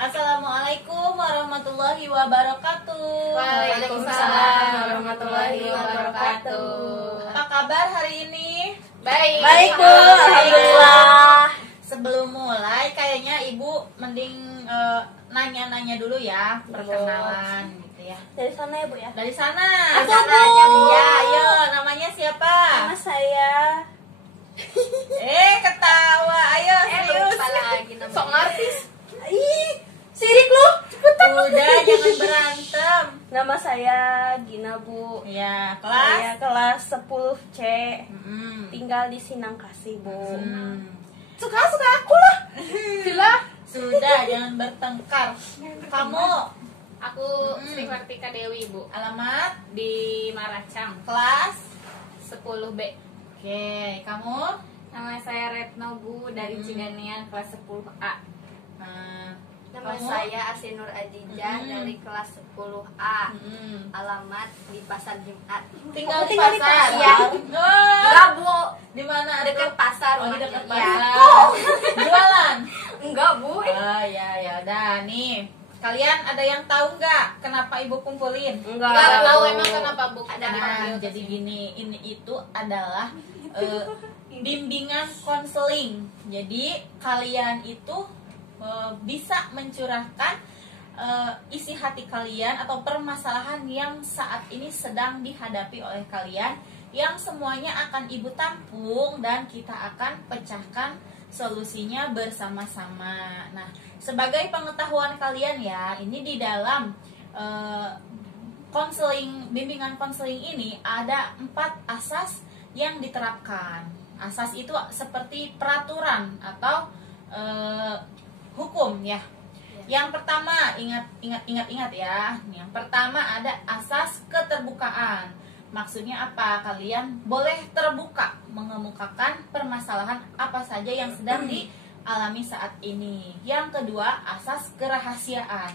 Assalamualaikum warahmatullahi wabarakatuh. Waalaikumsalam warahmatullahi wabarakatuh. Apa kabar hari ini? Baik. Baik, Bu. Alhamdulillah. Sebelum mulai kayaknya Ibu mending nanya-nanya dulu ya, perkenalan gitu ya. Dari sana ya, Bu ya. Dari sana. Aku, Sananya Bu. dia. Ayo, namanya siapa? Nama saya Ketawa. Ayo, serius. Lupa lagi namanya. Sok artis. Ih, sirik lu. Cepetan. Udah, jangan berantem. Nama saya Gina, Bu. Ya, Saya kelas. kelas 10C. Tinggal di Sinangkasih, Bu. Suka-suka aku lah. Sila. Sudah, jangan bertengkar. Kamu Aku Sri Kartika Dewi, Bu. alamat Di Maracang, kelas. 10B. Oke, kamu Nama saya Retno, Bu, dari Ciganian, kelas 10A. Nah, Nama kamu? saya Asinur Adijah dari kelas 10A. Alamat di Pasar Jumat. tinggal di tinggal di pasar. pasar? Ya. Enggak, Bu. Di mana? Dekat pasar Oh, di rumahnya. dekat Iya. pasar. Jualan. Enggak, Bu. Oh, ya udah nih. Kalian ada yang tahu nggak kenapa Ibu kumpulin? Enggak. Gak tahu Bu. emang kenapa, Bu. Ada Nah, jadi gini, ini itu adalah bimbingan konseling. Jadi kalian itu bisa mencurahkan isi hati kalian atau permasalahan yang saat ini sedang dihadapi oleh kalian, yang semuanya akan Ibu tampung dan kita akan pecahkan solusinya bersama-sama. Nah, sebagai pengetahuan kalian ya, ini di dalam bimbingan konseling ini ada 4 asas yang diterapkan. Asas itu seperti peraturan atau hukum ya. Yang pertama, ingat ya. Yang pertama ada asas keterbukaan. Maksudnya apa? Kalian boleh terbuka mengemukakan permasalahan apa saja yang sedang dialami saat ini. Yang kedua, asas kerahasiaan.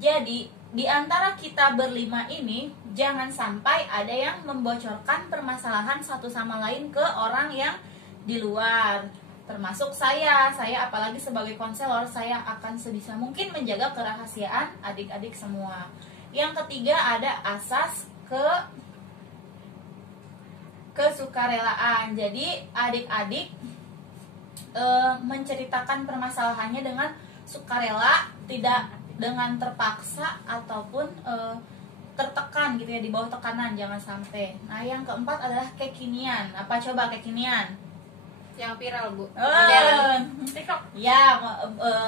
Jadi, di antara kita berlima ini jangan sampai ada yang membocorkan permasalahan satu sama lain ke orang yang di luar. Termasuk saya apalagi sebagai konselor, saya akan sebisa mungkin menjaga kerahasiaan adik-adik semua. Yang ketiga ada asas kesukarelaan. Jadi adik-adik menceritakan permasalahannya dengan sukarela, tidak dengan terpaksa ataupun tertekan gitu ya, di bawah tekanan, jangan sampai. Nah, yang keempat adalah kekinian. Apa coba kekinian? Yang viral, Bu. TikTok. Ya,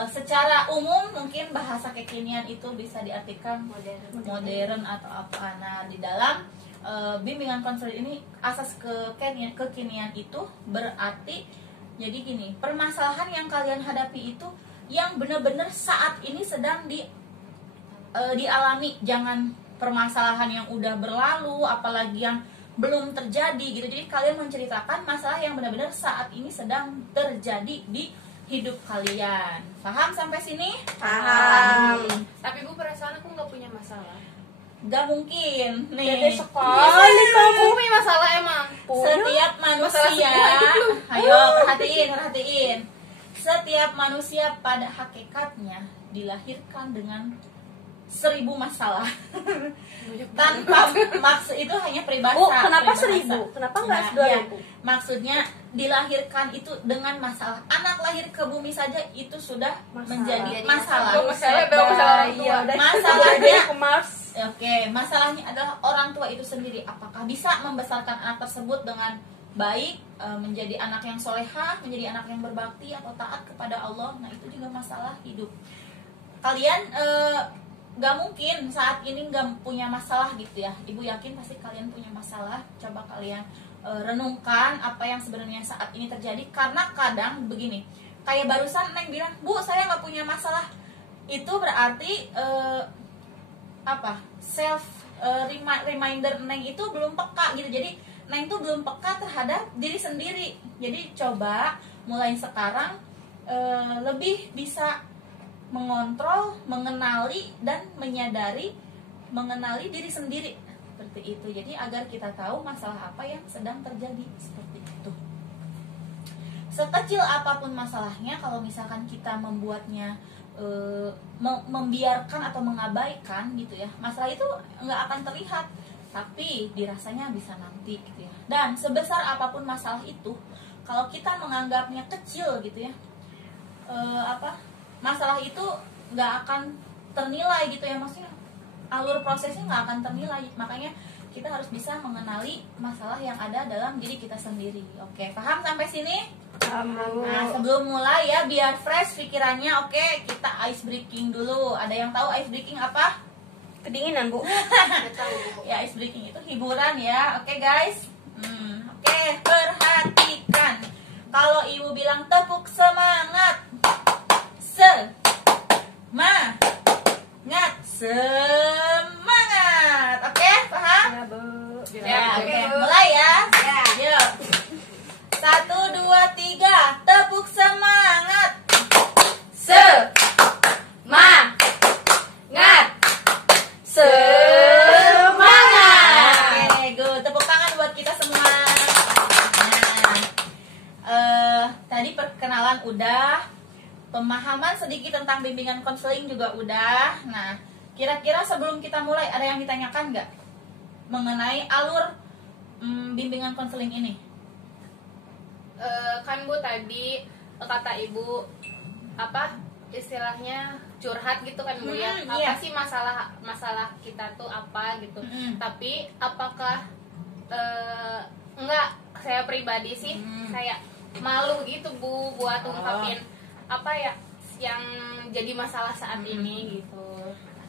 secara umum mungkin bahasa kekinian itu bisa diartikan modern atau apa. Nah, di dalam bimbingan konseling ini asas kekinian itu berarti jadi gini, permasalahan yang kalian hadapi itu yang benar-benar saat ini sedang dialami. Jangan permasalahan yang udah berlalu, apalagi yang belum terjadi gitu. Jadi kalian menceritakan masalah yang benar-benar saat ini sedang terjadi di hidup kalian. Paham sampai sini? Paham. Tapi, Bu, perasaan aku nggak punya masalah. Gak mungkin Jadi nih. sekali kamu. Aku punya masalah emang. Setiap manusia, semua hidup lu. ayo perhatiin. Setiap manusia pada hakikatnya dilahirkan dengan 1000 masalah. Tanpa maksud itu hanya peribahasa. Bu, kenapa peribahasa. 1000? Kenapa enggak Nah, 2000? iya. Maksudnya dilahirkan itu dengan masalah. Anak lahir ke bumi saja itu sudah Masalah. menjadi Jadi masalah. masalah dong, masalah orang tua. Iya, udah. Masalahnya ke Mars. Oke, masalahnya adalah orang tua itu sendiri. Apakah bisa membesarkan anak tersebut dengan baik, menjadi anak yang solehah, menjadi anak yang berbakti atau taat kepada Allah? Nah, itu juga masalah hidup. Kalian gak mungkin saat ini gak punya masalah gitu ya. Ibu yakin pasti kalian punya masalah. Coba kalian renungkan apa yang sebenarnya saat ini terjadi. Karena kadang begini, kayak barusan Neng bilang, Bu, saya gak punya masalah. Itu berarti self reminder Neng itu belum peka gitu. Jadi Neng tuh belum peka terhadap diri sendiri. Jadi coba mulai sekarang lebih bisa mengontrol, mengenali dan mengenali diri sendiri seperti itu. Jadi agar kita tahu masalah apa yang sedang terjadi seperti itu. Sekecil apapun masalahnya, kalau misalkan kita membuatnya membiarkan atau mengabaikan gitu ya, masalah itu nggak akan terlihat, tapi dirasanya bisa nanti gitu ya. Dan sebesar apapun masalah itu, kalau kita menganggapnya kecil gitu ya, masalah itu nggak akan ternilai gitu ya, maksudnya alur prosesnya nggak akan ternilai. Makanya kita harus bisa mengenali masalah yang ada dalam diri kita sendiri. Oke, paham sampai sini? Nah, sebelum mulai ya, biar fresh pikirannya, oke, kita ice breaking dulu. Ada yang tahu ice breaking apa? Kedinginan, Bu. Ya, ice breaking itu hiburan ya. Oke, guys. Oke, perhatikan. Kalau ibu bilang tepuk semangat, semangat. Oke, paham? Ya, Bu. Ya, Oke, oke. Bu. Mulai ya. Ya. Yuk. 1, 2, 3. Tepuk semangat. Semangat. Oke, good. Tepuk tangan buat kita semua. Nah, tadi perkenalan udah, pemahaman sedikit tentang bimbingan konseling juga udah. Nah, kira-kira sebelum kita mulai ada yang ditanyakan nggak mengenai alur bimbingan konseling ini? Kan Bu tadi kata Ibu apa istilahnya curhat gitu kan Bu ya, apa iya. sih masalah kita tuh apa gitu. Tapi apakah enggak, saya pribadi sih kayak malu gitu Bu buat ungkapin apa ya yang jadi masalah saat ini gitu.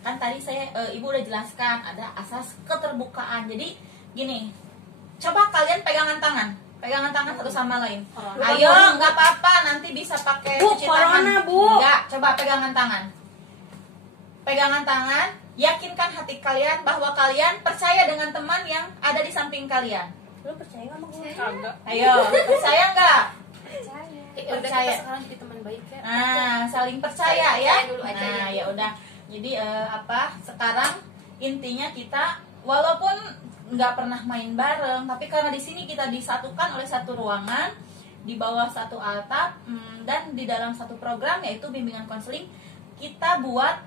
Kan tadi ibu udah jelaskan ada asas keterbukaan. Jadi gini, coba kalian pegangan tangan satu sama lain. Ayo, nggak apa-apa, nanti bisa pakai Bu, cuci tangan. corona, Bu. Enggak, coba pegangan tangan, yakinkan hati kalian bahwa kalian percaya dengan teman yang ada di samping kalian. Lu percaya nggak sama gue? Kagak. Ayo, percaya nggak? Udah Percaya. kita sekarang jadi teman baik ya. Nah, saling percaya ya. Dulu aja Nah, ya. ya udah. Jadi sekarang intinya kita walaupun nggak pernah main bareng, tapi karena di sini kita disatukan oleh satu ruangan di bawah satu atap dan di dalam satu program yaitu bimbingan konseling, kita buat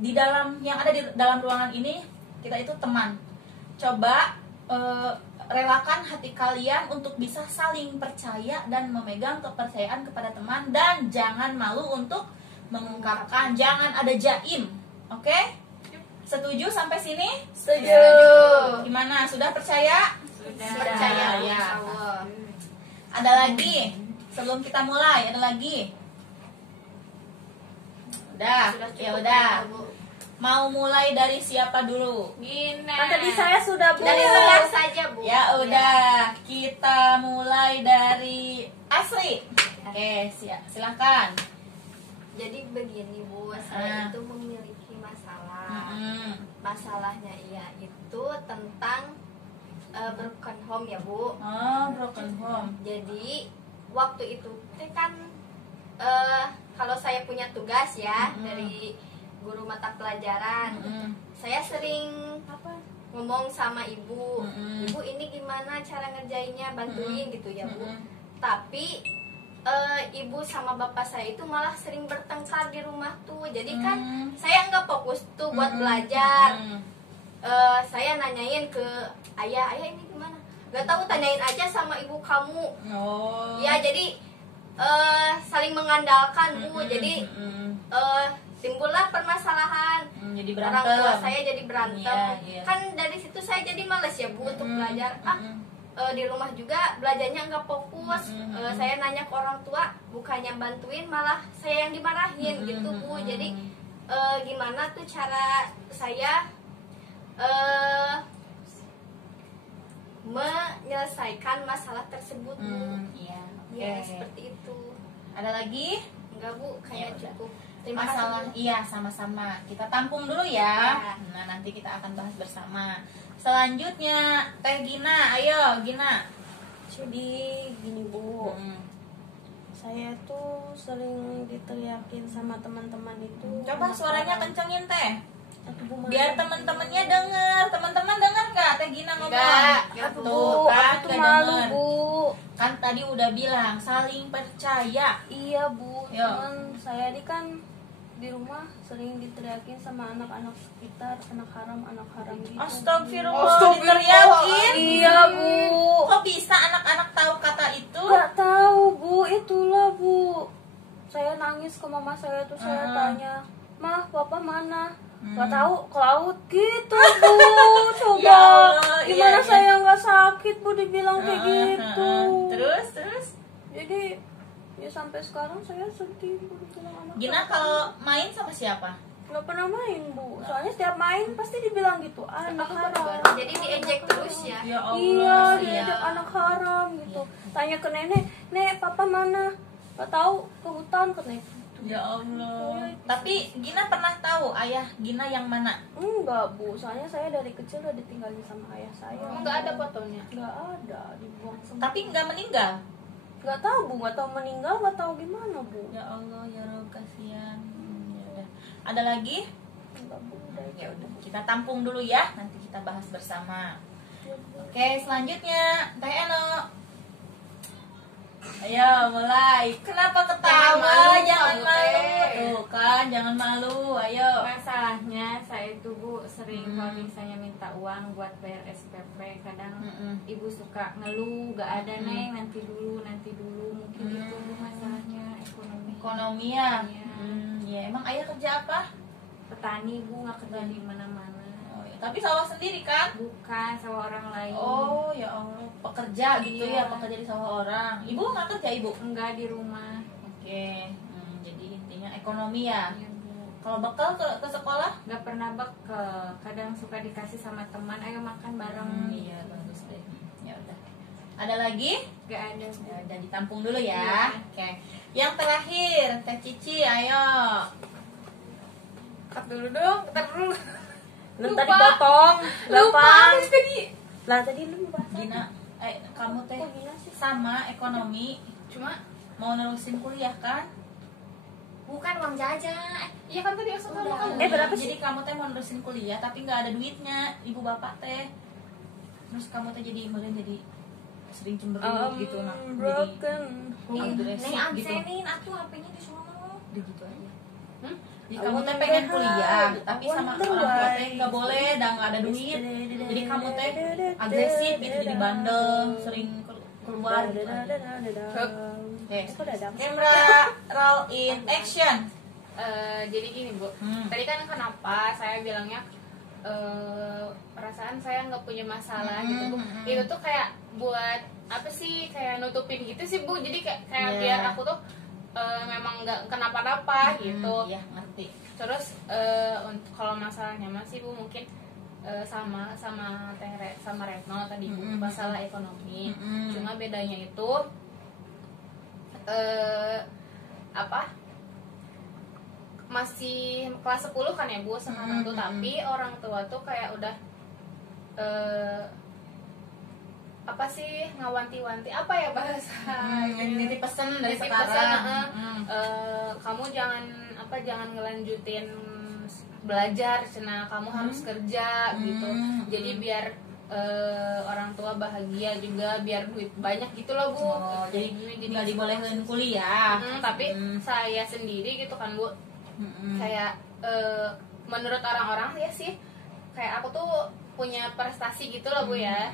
di dalam yang ada di dalam ruangan ini kita itu teman. Coba relakan hati kalian untuk bisa saling percaya dan memegang kepercayaan kepada teman, dan jangan malu untuk mengungkapkan, jangan ada jaim. Oke? Setuju sampai sini? Setuju. Gimana? Sudah percaya? Percaya Ya. Insya Allah. Ada lagi? Sebelum kita mulai, ada lagi? Udah, Sudah ya cukup udah. ya, Bu. Mau mulai dari siapa dulu? Gini. Kan tadi saya sudah, Bu. Dari saya saja Bu. Ya udah, kita mulai dari Asri. Oke, silahkan. Jadi begini Bu, saya itu memiliki masalah. Masalahnya itu tentang broken home ya Bu. Oh, broken home. Jadi waktu itu kan kalau saya punya tugas ya dari guru mata pelajaran, saya sering ngomong sama ibu, ibu ini gimana cara ngerjainnya, bantuin gitu ya Bu. Tapi ibu sama bapak saya itu malah sering bertengkar di rumah tuh. Jadi kan saya nggak fokus tuh buat belajar. Saya nanyain ke ayah ini gimana? Gak tahu, tanyain aja sama ibu kamu. Oh. Ya jadi saling mengandalkan Bu. Jadi timbullah permasalahan. Jadi Orang berantem. tua saya jadi berantem. Iya. Kan dari situ saya jadi males ya Bu untuk belajar. Di rumah juga belajarnya nggak fokus. Saya nanya ke orang tua, bukannya bantuin malah saya yang dimarahin gitu Bu. Jadi gimana tuh cara saya menyelesaikan masalah tersebut Bu? Iya. Ya Oke. seperti itu. Ada lagi? Enggak Bu, Ya kayak udah. cukup. Terima Masalah, kasih Bu. iya, sama-sama. Kita tampung dulu ya. Ya. Nah, nanti kita akan bahas bersama. Selanjutnya, Teh Gina. Ayo, Gina. Jadi gini, Bu. Saya tuh sering diteriakin sama teman-teman itu. Coba suaranya kencengin, Teh. Aduh, Bu, Biar temen-temennya denger. Teman-teman denger nggak Teh Gina ngomong? Nggak. Aduh, Tuh, Bu, kan, aku tuh nggak malu, denger. Bu. Kan tadi udah bilang saling percaya. Iya, Bu. Yo. Cuman saya ini kan di rumah sering diteriakin sama anak-anak sekitar, anak haram gitu. Astagfirullah, diteriakin. Iya Bu. Kok bisa anak-anak tahu kata itu? Gak tahu Bu, itulah Bu. Saya nangis ke mama saya tuh, saya tanya, "Mah, Papa mana?" Gak tahu, ke laut gitu Bu. Coba Ya Allah, gimana iya. saya nggak sakit Bu dibilang kayak gitu. Terus Jadi ya sampai sekarang saya sedih Bu dibilang anak. Gina kalau main sama siapa? Nggak pernah main Bu, soalnya setiap main pasti dibilang gitu, anak haram. Jadi diejek terus ya. Ya Allah. Iya, iya. diajak anak haram gitu. Tanya ke nenek, "Nek, Papa mana?" Gak tahu, ke hutan ke nenek. Ya Allah. Tapi Gina pernah tahu ayah Gina yang mana? Enggak Bu, soalnya saya dari kecil udah ditinggalin sama ayah saya. Nggak ada fotonya. Nggak ada, dibuang semua. Tapi nggak meninggal. Nggak tahu Bu, nggak tahu meninggal, nggak tahu gimana Bu. Ya Allah, ya Rob, kasihan. Ya udah. Ada lagi? Enggak Bu, udah Ya udah, kita tampung dulu ya. Nanti kita bahas bersama. Oke, selanjutnya Teh Eno. Ayo mulai. Kenapa ketawa? Jangan malu. Tuh kan, jangan malu. Ayo. Masalahnya saya itu Bu sering kalau misalnya minta uang buat bayar SPP, kadang ibu suka ngeluh, gak ada Neng, nanti dulu mungkin itu Bu masalahnya Ekonomi ya. Iya. Ya emang ayah kerja apa? Petani Bu, nggak kerja di mana-mana. Oh, ya. Tapi sawah sendiri kan? Bukan sama orang lain. Oh ya Allah, pekerja gitu Iya. ya, pekerja di sawah orang. Ibu nggak kerja ibu? Enggak di rumah. Oke, jadi intinya ekonomi ya. Iya Bu. Kalau bekal ke sekolah? Nggak pernah bekal, kadang suka dikasih sama teman, ayo makan bareng. Iya bagus deh. Ya udah. Ada lagi? Gak ada Bu. Ya udah ditampung dulu ya. Iya. Oke. Yang terakhir, Teh Cici, ayo. Cut dulu dong, bentar dulu. Lu Lupa. tadi potong. Lupa Gampang. apa tadi? Lah tadi lu bahas apa? Gina, kamu teh Kok Gina sih? sama ekonomi Cuma mau nerusin kuliah kan? Bukan uang jajan. iya kan tadi asal kamu kan. Berapa sih? Jadi kamu teh mau nerusin kuliah tapi nggak ada duitnya, ibu bapak teh. Terus kamu teh jadi kemudian jadi sering cemberut gitu, nah jadi Broken. agresif Neng gitu. absenin atuh HP-nya di sono. Udah gitu aja. Hmm? Jadi kamu teh pengen kuliah, tapi sama orang tua teh nggak boleh, dan nggak ada duit. Jadi kamu teh agresif gitu, jadi bandel, sering keluar gitu aja. Oke, camera roll in action. Jadi gini Bu, tadi kan kenapa saya bilangnya perasaan saya nggak punya masalah gitu Bu. Itu tuh kayak buat apa sih, kayak nutupin gitu sih Bu. Jadi kayak Iya. biar aku tuh memang nggak kenapa-napa gitu. Iya, ngerti. Terus kalau masalahnya masih Bu mungkin sama sama Retno tadi Bu, masalah ekonomi. Cuma bedanya itu apa? Masih kelas 10 kan ya Bu sekarang tuh, tapi orang tua tuh kayak udah apa sih, ngawanti-wanti apa ya bahasa Nitip pesen dari Nitip sekarang. pesan, kamu jangan ngelanjutin belajar, cina kamu harus kerja gitu. Jadi biar orang tua bahagia juga, biar duit banyak gitu loh Bu. Oh, jadi nggak dibolehin kuliah. Tapi saya sendiri gitu kan Bu, kayak menurut orang-orang ya sih, kayak aku tuh punya prestasi gitu loh Bu ya.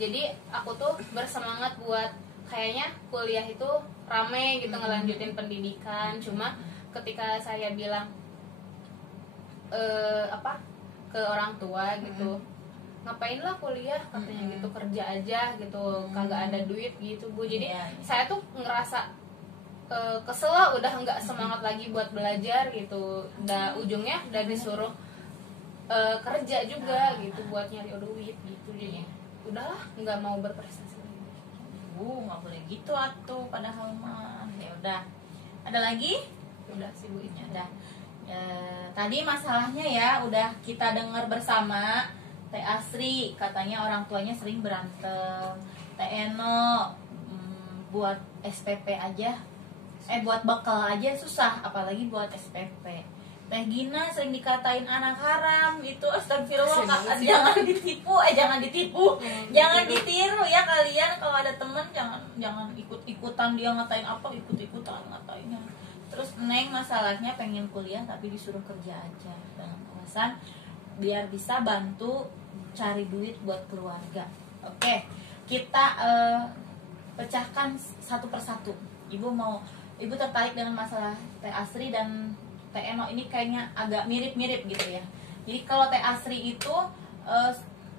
Jadi aku tuh bersemangat buat kayaknya kuliah itu rame gitu, ngelanjutin pendidikan. Cuma ketika saya bilang ke orang tua gitu, ngapain lah kuliah katanya gitu, kerja aja gitu, kagak ada duit gitu Bu. Jadi saya tuh ngerasa kesel lah, udah nggak semangat lagi buat belajar gitu. Udah ujungnya udah disuruh kerja juga gitu buat nyari duit gitu. Jadi udahlah, nggak mau berprestasi lagi. Nggak boleh gitu atuh, padahal mah. Ya udah. Ada lagi? Udah sih Bu, Ya udah. Tadi masalahnya ya udah kita dengar bersama. Teh Asri katanya orang tuanya sering berantem. Teh Eno buat SPP aja, buat bekal aja susah, apalagi buat SPP. Teh Gina sering dikatain anak haram gitu. Astagfirullah, jangan ditipu, jangan ditipu, jangan ditiru ya kalian. Kalau ada temen jangan ikut-ikutan dia ngatain apa, ikut-ikutan ngatainnya. Terus Neng masalahnya pengen kuliah tapi disuruh kerja aja dengan alasan biar bisa bantu cari duit buat keluarga. Oke, kita pecahkan satu persatu. Ibu tertarik dengan masalah Teh Asri dan Teh Eno ini kayaknya agak mirip-mirip gitu ya. Jadi kalau Teh Asri itu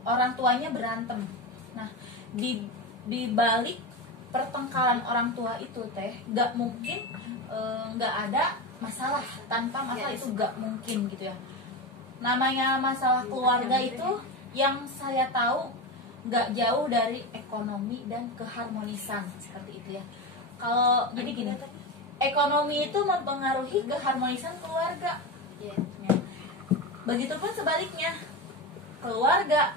orang tuanya berantem. Nah, di balik pertengkaran orang tua itu Teh, nggak mungkin nggak ada masalah. Tanpa masalah itu nggak mungkin gitu ya. Namanya masalah keluarga itu yang saya tahu nggak jauh dari ekonomi dan keharmonisan seperti itu ya. Kalau jadi gini, ekonomi itu mempengaruhi keharmonisan keluarga. Ya. Begitupun sebaliknya, keluarga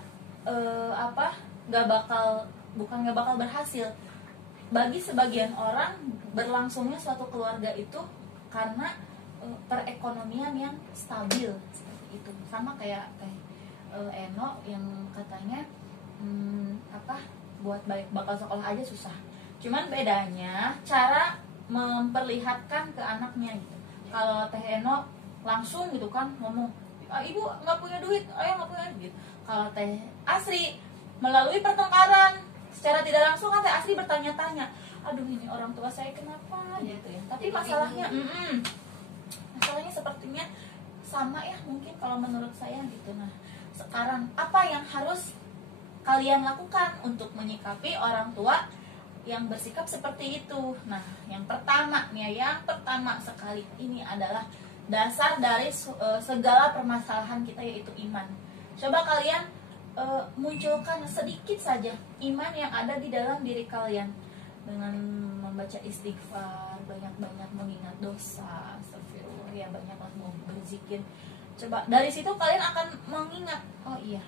nggak bakal berhasil. Bagi sebagian orang berlangsungnya suatu keluarga itu karena perekonomian yang stabil seperti itu. Sama kayak Eno yang katanya buat bakal sekolah aja susah. Cuman bedanya cara memperlihatkan ke anaknya gitu. Kalau Teh Eno langsung gitu kan ngomong, ibu nggak punya duit, ayah nggak punya duit. Kalau Teh Asri melalui pertengkaran secara tidak langsung kan Teh Asri bertanya-tanya, aduh ini orang tua saya kenapa gitu ya. Tapi masalahnya masalahnya sepertinya sama ya mungkin kalau menurut saya gitu. Nah sekarang apa yang harus kalian lakukan untuk menyikapi orang tua yang bersikap seperti itu? Nah yang pertama sekali ini adalah dasar dari segala permasalahan kita, yaitu iman. Coba kalian munculkan sedikit saja iman yang ada di dalam diri kalian dengan membaca istighfar, banyak-banyak mengingat dosa, astagfirullah ya, banyaklah mau berzikir. Coba dari situ kalian akan mengingat, oh iya,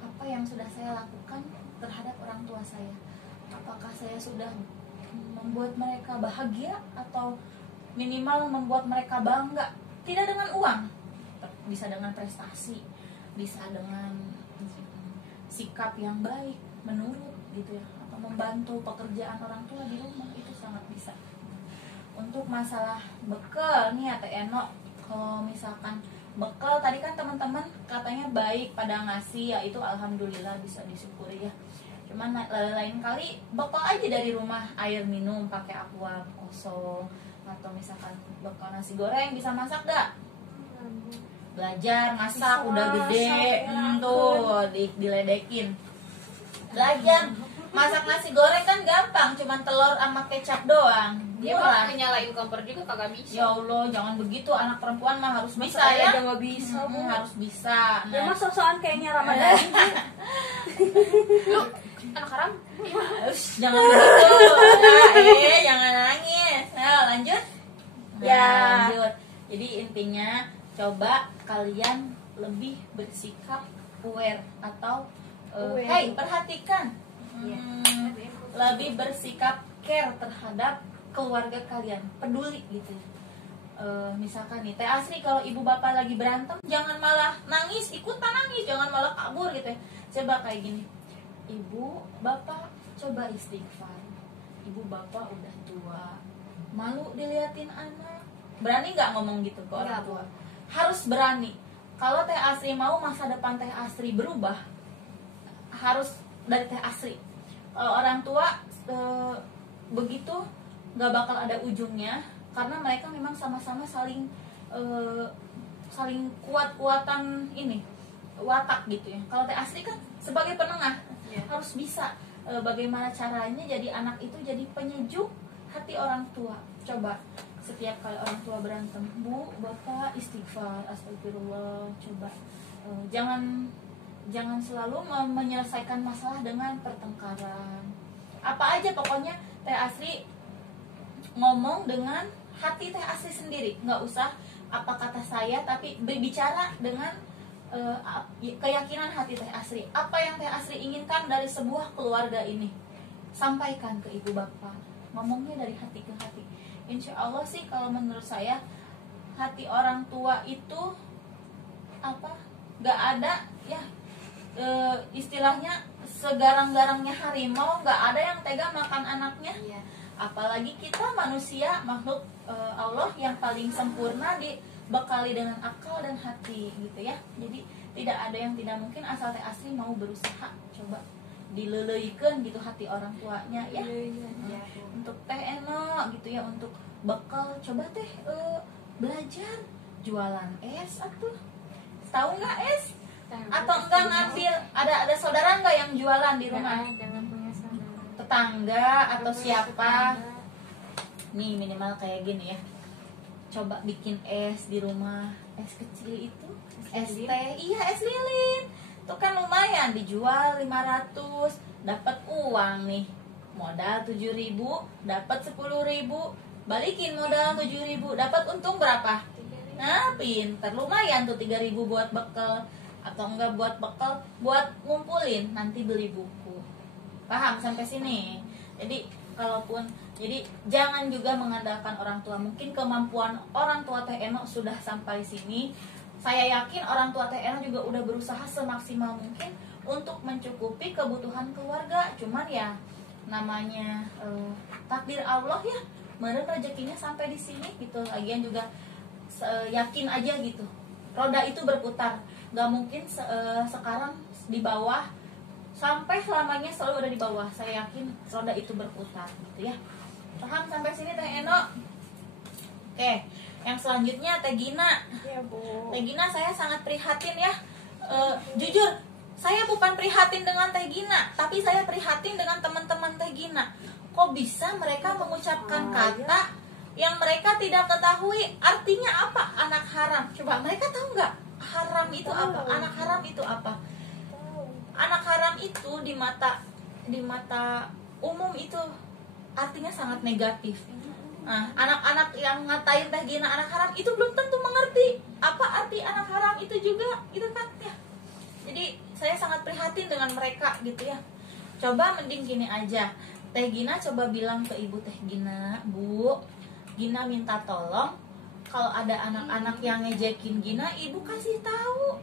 apa yang sudah saya lakukan terhadap orang tua saya, apakah saya sudah membuat mereka bahagia atau minimal membuat mereka bangga. Tidak dengan uang, bisa dengan prestasi, bisa dengan sikap yang baik, menurut gitu ya, atau membantu pekerjaan orang tua di rumah, itu sangat bisa. Untuk masalah bekal nih ya Teh Eno, kalau misalkan bekal tadi kan teman-teman katanya baik pada ngasih, ya itu alhamdulillah bisa disyukuri ya. Cuman lain kali bekal aja dari rumah, air minum pakai aqua kosong, atau misalkan bekal nasi goreng, bisa masak gak? Belajar masak, udah gede tuh diledekin. Belajar masak nasi goreng kan gampang, cuman telur sama kecap doang. Dia mah nyalain kompor juga kagak bisa. Ya Allah, jangan begitu, anak perempuan mah harus bisa ya. Nggak bisa, harus bisa. Dia mah sok-sokan kayaknya Ramadan. Lu anak haram? Jangan begitu. Jangan nangis. Nah, lanjut. Lanjut. Jadi intinya coba kalian lebih bersikap aware atau hey, perhatikan. Lebih bersikap care terhadap keluarga kalian, peduli gitu. Misalkan nih Teh Asri, kalau ibu bapak lagi berantem, jangan malah nangis, ikutan nangis, jangan malah kabur gitu ya. Coba kayak gini, ibu bapak coba istighfar, ibu bapak udah tua, malu diliatin anak. Berani nggak ngomong gitu ke orang tua? Harus berani. Kalau Teh Asri mau masa depan Teh Asri berubah, harus dari Teh Asri. Kalau orang tua begitu nggak bakal ada ujungnya, karena mereka memang sama-sama saling kuat-kuatan ini watak gitu ya. Kalau Teh Asri kan sebagai penengah, harus bisa bagaimana caranya jadi anak itu jadi penyejuk hati orang tua. Coba setiap kali orang tua berantem, bu, bapak istighfar, astagfirullah. Coba jangan selalu menyelesaikan masalah dengan pertengkaran. Apa aja pokoknya Teh Asri ngomong dengan hati Teh Asri sendiri, nggak usah apa kata saya, tapi berbicara dengan keyakinan hati Teh Asri. Apa yang Teh Asri inginkan dari sebuah keluarga ini, sampaikan ke ibu bapak. Ngomongnya dari hati ke hati. Insya Allah sih kalau menurut saya, hati orang tua itu nggak ada ya, istilahnya segarang-garangnya harimau, nggak ada yang tega makan anaknya. Apalagi kita manusia, makhluk Allah yang paling sempurna, dibekali dengan akal dan hati gitu ya. Jadi tidak ada yang tidak mungkin asal teh asli mau berusaha. Coba dileleuikeun gitu hati orang tuanya ya. Untuk teh enak gitu ya, untuk bekal. Coba teh belajar jualan es atuh. Tahu nggak es? Atau enggak ngambil, ada saudara nggak yang jualan di rumah? Jangan punya saudara. Tetangga atau siapa? Nih minimal kayak gini ya. Coba bikin es di rumah, es kecil itu, es teh, iya es lilin. Itu kan lumayan, dijual 500, dapat uang nih. Modal 7.000, dapat 10.000, balikin modal 7.000, dapat untung berapa? Nah, pinter, lumayan tuh 3.000 buat bekal, atau enggak buat bekal, buat ngumpulin nanti beli buku. Paham sampai sini? Jadi jadi jangan juga mengandalkan orang tua. Mungkin kemampuan orang tua teh Eno sudah sampai sini. Saya yakin orang tua teh Eno juga udah berusaha semaksimal mungkin untuk mencukupi kebutuhan keluarga. Cuman ya namanya takdir Allah ya, meureun rezekinya sampai di sini gitu. Lagian juga yakin aja gitu, roda itu berputar, gak mungkin sekarang di bawah sampai selamanya selalu ada di bawah. Saya yakin roda itu berputar gitu ya. Paham sampai sini Teh Eno? Oke, yang selanjutnya Teh Gina. Iya, Bu. Teh Gina, saya sangat prihatin ya. Jujur, saya bukan prihatin dengan Teh Gina, tapi saya prihatin dengan teman-teman Teh Gina. Kok bisa mereka mengucapkan kata yang mereka tidak ketahui artinya apa? Anak haram. Coba mereka tahu nggak haram itu apa? Anak haram itu apa? Anak haram itu di mata umum itu artinya sangat negatif. Nah, anak-anak yang ngatain Teh Gina anak haram itu belum tentu mengerti apa arti anak haram itu juga, itu kan ya. Jadi saya sangat prihatin dengan mereka gitu ya. Coba mending gini aja, Teh Gina coba bilang ke ibu Teh Gina, Bu, Gina minta tolong kalau ada anak-anak yang ngejekin Gina, ibu kasih tahu.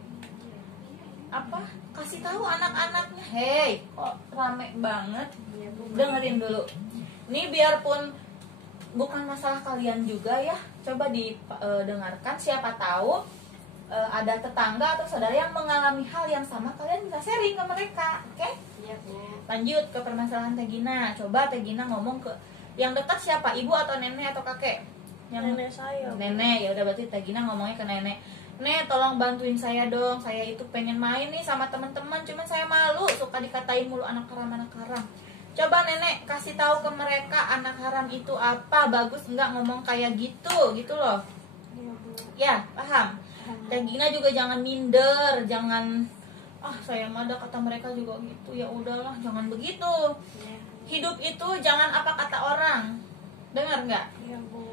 Apa? Kasih tahu anak-anaknya. Hei, kok rame banget? Dengerin dulu. Ini biarpun bukan masalah kalian juga ya, coba didengarkan. Siapa tahu ada tetangga atau saudara yang mengalami hal yang sama, kalian bisa sharing ke mereka, oke? Iya, Bu. Lanjut ke permasalahan Teh Gina. Coba Teh Gina ngomong ke yang dekat siapa? Ibu atau nenek atau kakek? Yang Nenek saya. Nenek, ya udah berarti Teh Gina ngomongnya ke nenek. Nek, tolong bantuin saya dong. Saya itu pengen main nih sama teman-teman, cuman saya malu, suka dikatain mulu anak haram, anak haram. Coba nenek kasih tahu ke mereka anak haram itu apa, bagus enggak ngomong kayak gitu loh. Iya, Bu. Ya, paham? Teh Gina juga jangan minder, jangan saya mah ada kata mereka juga gitu, ya udahlah, jangan begitu. Hidup itu jangan apa kata orang. Dengar nggak? Iya, Bu.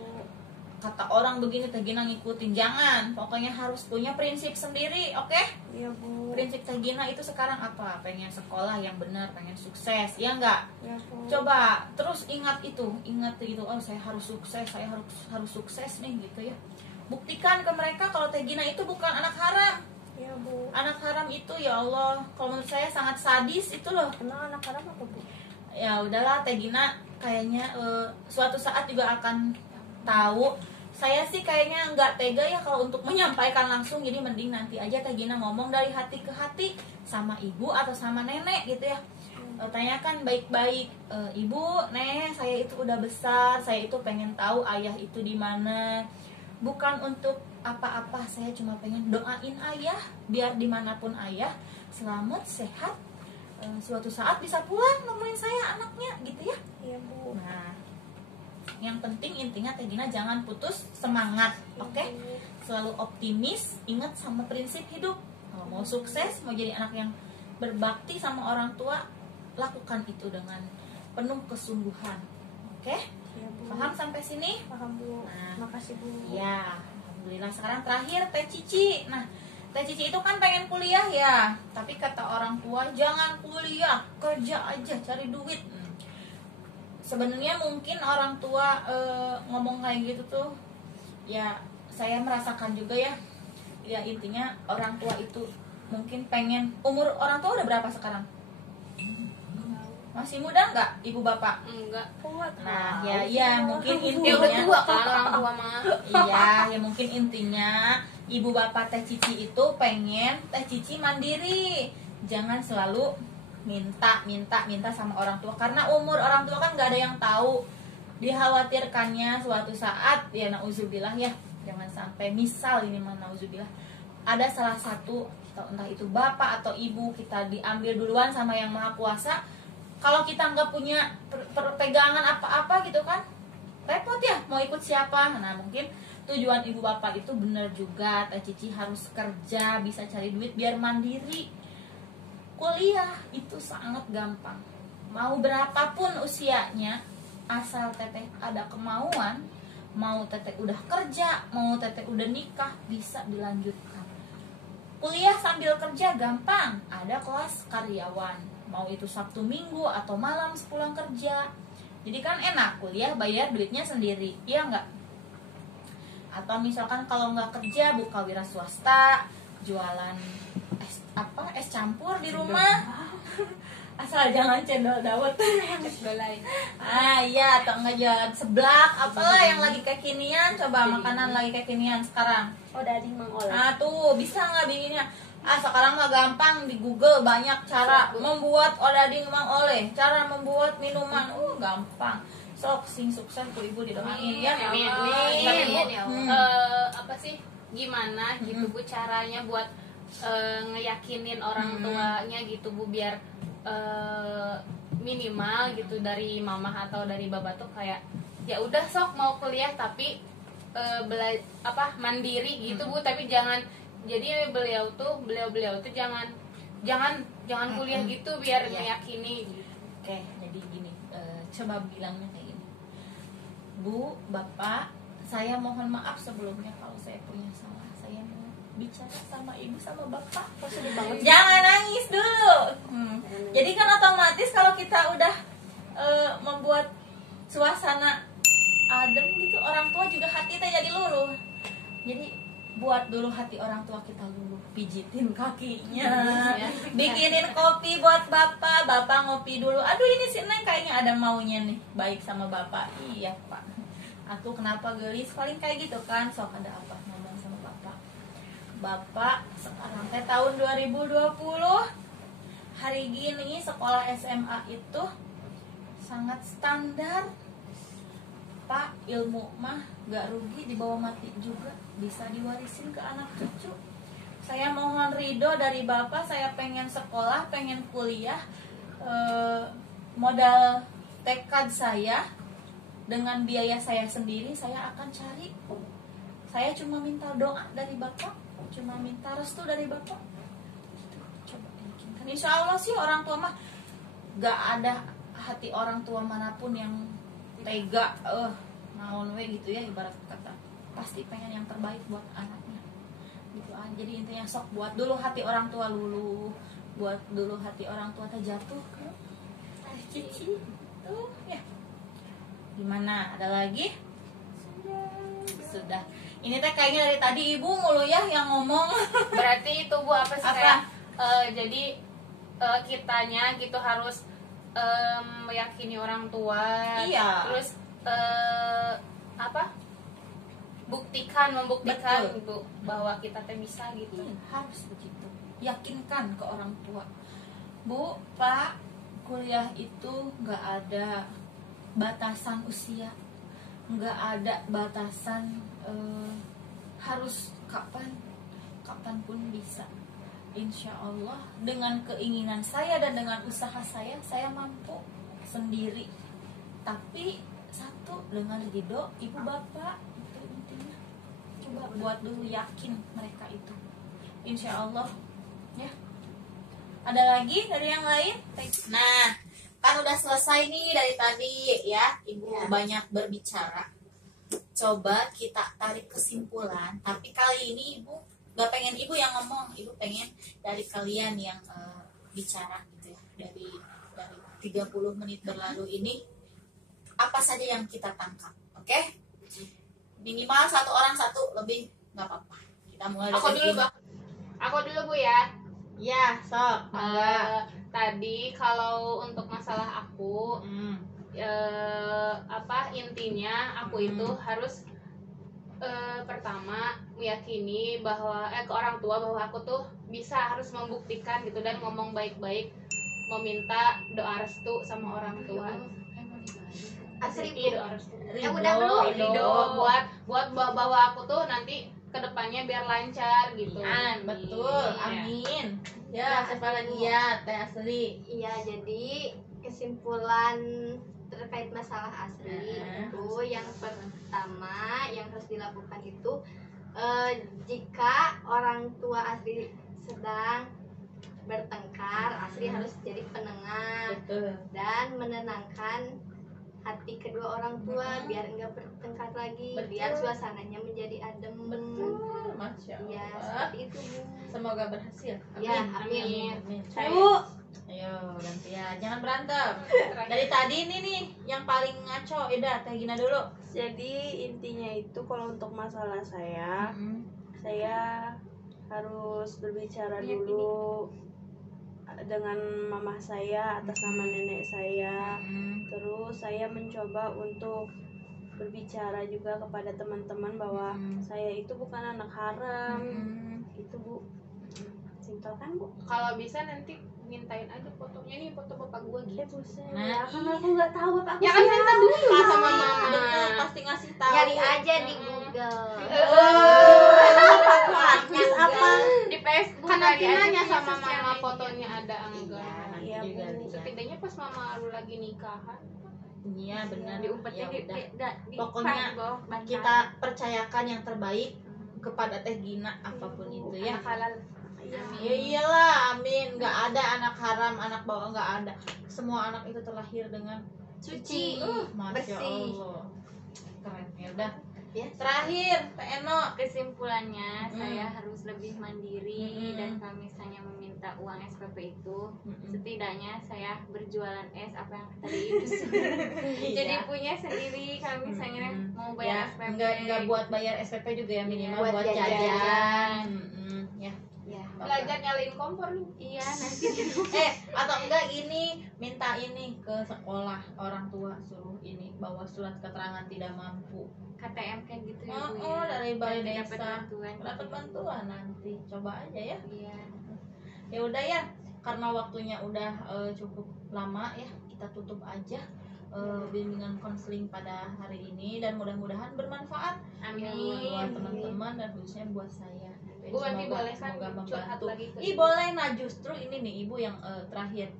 Kata orang begini Teh Gina ngikutin, jangan. Pokoknya harus punya prinsip sendiri, oke? Iya, Bu. Prinsip Teh Gina itu sekarang apa? Pengen sekolah yang benar, pengen sukses, ya nggak? Iya, Bu. Coba terus ingat itu, oh saya harus sukses, saya harus sukses nih gitu ya. Buktikan ke mereka kalau Teh Gina itu bukan anak haram. Iya, Bu. Anak haram itu ya Allah, kalau menurut saya sangat sadis itu loh. Emang anak haram apa, Bu? Ya udahlah, Teh Gina kayaknya suatu saat juga akan tahu. Saya sih kayaknya nggak tega ya kalau untuk menyampaikan langsung, jadi mending nanti aja Teh Gina ngomong dari hati ke hati sama ibu atau sama nenek gitu ya. Tanyakan baik-baik, ibu, nek, saya itu udah besar, saya itu pengen tahu ayah itu di mana. Bukan untuk apa-apa, saya cuma pengen doain ayah biar dimanapun ayah selamat, sehat, suatu saat bisa pulang nemuin saya anaknya gitu ya. Iya, Bu. Nah, yang penting intinya Teh Gina jangan putus semangat, oke? Selalu optimis, ingat sama prinsip hidup. Kalau mau sukses, mau jadi anak yang berbakti sama orang tua, lakukan itu dengan penuh kesungguhan, oke? Iya, Bu. Paham sampai sini? Paham, Bu. Nah. Makasih, Bu. Ya, alhamdulillah. Sekarang terakhir Teh Cici. Nah, Teh Cici itu kan pengen kuliah ya, tapi kata orang tua jangan kuliah, kerja aja, cari duit. Sebenarnya mungkin orang tua ngomong kayak gitu tuh, ya saya merasakan juga ya. Ya intinya orang tua itu mungkin pengen, umur orang tua udah berapa sekarang? Masih muda nggak ibu bapak? Enggak. Nah, ya mungkin Dia udah intinya tua kan orang tua mah. iya, ya mungkin intinya ibu bapak Teh Cici itu pengen Teh Cici mandiri. Jangan selalu minta sama orang tua, karena umur orang tua kan nggak ada yang tahu. Dikhawatirkannya suatu saat ya nauzubillah ya, jangan sampai misal ini mah nauzubillah ada salah satu atau entah itu bapak atau ibu kita diambil duluan sama yang maha kuasa. Kalau kita nggak punya pegangan apa-apa gitu kan, repot ya mau ikut siapa. Nah mungkin tujuan ibu bapak itu benar juga, Teh Cici harus kerja, bisa cari duit biar mandiri. Kuliah itu sangat gampang, mau berapapun usianya, asal teteh ada kemauan, mau teteh udah kerja, mau teteh udah nikah, bisa dilanjutkan. Kuliah sambil kerja gampang, ada kelas karyawan, mau itu Sabtu Minggu atau malam sepulang kerja. Jadi kan enak, kuliah bayar duitnya sendiri, iya nggak? Atau misalkan kalau nggak kerja, buka wira swasta, jualan es campur di rumah. Asal jangan cendol dawet. Iya, atau enggak jualan seblak, apalah yang lagi kekinian, coba makanan lagi kekinian sekarang. Odading Mang Oleh. Tuh bisa nggak bikinnya? Sekarang mah gampang, di Google banyak cara membuat odading Mang Oleh, cara membuat minuman, gampang. Sok sing sukses tuh ibu didoain ya. Amin. Amin. Tapi Bu, apa sih gimana gitu Bu caranya buat ngeyakinin orang tuanya gitu Bu, biar minimal gitu dari mama atau dari baba tuh kayak ya udah sok mau kuliah tapi mandiri gitu Bu, tapi jangan jadi beliau tuh jangan kuliah gitu biar meyakini gitu. Oke, jadi gini, coba bilangnya kayak gini. Bu, Bapak, saya mohon maaf sebelumnya kalau saya punya salah. Saya mau bicara sama ibu sama bapak. Sedih banget. Jangan nangis dulu. Jadi kan otomatis kalau kita udah membuat suasana adem gitu, orang tua juga hati kita jadi luluh. Jadi buat dulu hati orang tua kita luluh, pijitin kakinya, bikinin kopi buat bapak ngopi dulu. Aduh ini si Neng kayaknya ada maunya nih, baik sama bapak. Iya pak, aku kenapa gelis, paling kayak gitu kan. Sok ada apa ngomong sama bapak sekarang teh tahun 2020, hari gini sekolah SMA itu sangat standar pak. Ilmu mah gak rugi, dibawa mati juga, bisa diwarisin ke anak cucu. Saya mohon ridho dari bapak, saya pengen sekolah, pengen kuliah. Modal tekad saya dengan biaya saya sendiri saya akan cari. Saya cuma minta doa dari bapak, cuma minta restu dari bapak. Coba yakinkan, insya Allah sih orang tua mah gak ada hati orang tua manapun yang tega naon we gitu ya, ibarat kata pasti pengen yang terbaik buat anaknya gitu aja. Jadi intinya sok buat dulu hati orang tua luluh, buat dulu hati orang tua terjatuh ke Cici tuh ya. Gimana, ada lagi? Sudah. Ini teh kayaknya dari tadi ibu mulu ya yang ngomong. Berarti itu Bu apa sih kayak jadi kitanya gitu harus meyakini orang tua. Iya. Terus membuktikan Bu bahwa kita teh bisa gitu. Harus begitu. Yakinkan ke orang tua. Bu, Pak, kuliah itu nggak ada batasan usia, nggak ada batasan harus kapanpun bisa. Insya Allah dengan keinginan saya dan dengan usaha saya mampu sendiri. Tapi satu, dengan ridho ibu bapak, itu intinya. Coba buat dulu yakin mereka itu. Insya Allah ya. Ada lagi dari yang lain? Nah, kan udah selesai nih dari tadi ya, ibu banyak berbicara. Coba kita tarik kesimpulan, tapi kali ini ibu gak pengen ibu yang ngomong, ibu pengen dari kalian yang bicara gitu ya. Dari 30 menit berlalu ini, apa saja yang kita tangkap, oke? Minimal satu orang satu, lebih gak apa-apa. Kita mulai dari Aku dulu Bu ya. Ya, sok. tadi kalau untuk masalah aku intinya aku itu harus pertama meyakini bahwa ke orang tua bahwa aku tuh harus membuktikan gitu dan ngomong baik-baik, meminta doa restu sama orang tua. Asri doa restu. Udah belum? Ridho buat bahwa aku tuh nanti kedepannya biar lancar gitu. Betul, amin. Ya, siapa lagi ya, Teh Asri? Iya, jadi kesimpulan terkait masalah Asri itu yang pertama yang harus dilakukan itu jika orang tua Asri sedang bertengkar, Asri harus jadi penengah. Betul. Dan menenangkan hati kedua orang tua biar enggak bertengkar lagi. Betul. Biar suasananya menjadi adem. Betul, Masya Allah. Ya, seperti itu, Bu. Semoga berhasil. Ya, amin. Ayo gantian, jangan berantem. Dari tadi ini nih yang paling ngaco, Ida, Teh Gina dulu. Jadi intinya itu kalau untuk masalah saya harus berbicara dulu dengan mama saya atas nama nenek saya. Terus saya mencoba untuk berbicara juga kepada teman-teman bahwa saya itu bukan anak haram. Itu, Bu. Simpel kan, Bu? Kalau bisa nanti mintain aja fotonya, nih foto bapak gua gitu. Nah, kan aku nggak tahu bapak aku Ya kan minta dulu Pas sama sama mama. bener, pasti ngasih tahu. Cari aja di Google. Artis apa? Di Facebook Kan nanti nanti nanya punya sama sosial mama media. fotonya ada enggak. Iya, juga Bu. bisa. Setidaknya pas mama lu lagi nikahan. Iya benar. diumpetnya Ya udah. di Pokoknya bawah bantal. Kita percayakan yang terbaik kepada Teh Gina apapun itu ya. Anak halal. Ya iyalah, amin. Nggak ada anak haram, anak bawah, nggak ada. Semua anak itu terlahir dengan Suci, Masya bersih. Allah. Keren. Ya udah. Ya. Terakhir, Teh Eno. Kesimpulannya saya harus lebih mandiri dan kalau misalnya meminta uang SPP itu setidaknya saya berjualan es apa yang tadi Ibu sudah. Jadi punya sendiri kalau misalnya mau Ya, bayar SPP. nggak buat bayar SPP juga ya, minimal Buat buat jajan. jajan. Ya. Ya. Belajar nyalain kompor lu. Iya, nanti Atau enggak gini, minta ini ke sekolah, orang tua suruh ini bawa surat keterangan tidak mampu. KTM kayak gitu ya, Bu, Oh, ya. dari balai Nanti desa. dapat bantuan. Dapat bantuan nanti. Coba aja ya. Iya. Ya udah ya, karena waktunya udah cukup lama ya, kita tutup aja bimbingan konseling pada hari ini dan mudah-mudahan bermanfaat Amin. buat teman-teman dan khususnya buat saya. Bu, nanti boleh kan semoga curhat membantu. lagi ke Ih Ibu. boleh, nah justru ini nih Ibu yang terakhir.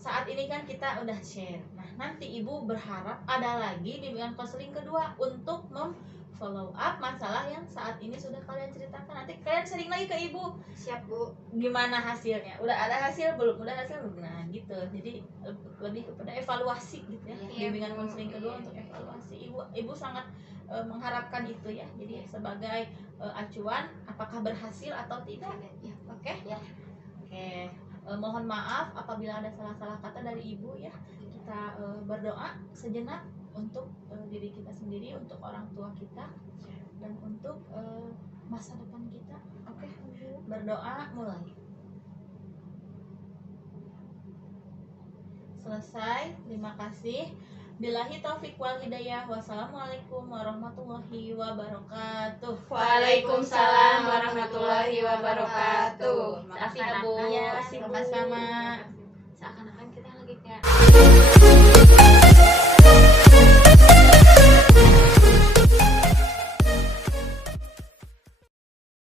Saat ini kan kita udah share. Nah, nanti Ibu berharap ada lagi bimbingan konseling kedua untuk follow up masalah yang saat ini sudah kalian ceritakan. Nanti kalian sering lagi ke Ibu. Siap, Bu. Gimana hasilnya? Udah ada hasil belum? Udah hasil belum? Nah, gitu. Jadi lebih kepada evaluasi gitu ya. Iya, Bimbingan Bu. konseling kedua untuk evaluasi. Ibu sangat mengharapkan itu ya. Jadi sebagai acuan apakah berhasil atau tidak. Ya. Oke? Ya. Oke. Mohon maaf apabila ada salah-salah kata dari Ibu ya. Kita berdoa sejenak untuk diri kita sendiri, untuk orang tua kita, dan untuk masa depan kita. Oke? Berdoa mulai. Selesai. Terima kasih. Billahi taufik wal hidayah. Wassalamualaikum warahmatullahi wabarakatuh. Waalaikumsalam warahmatullahi wabarakatuh. Makasih ya, Bu. Iya, sama-sama. Seakan-akan kita lagi kayak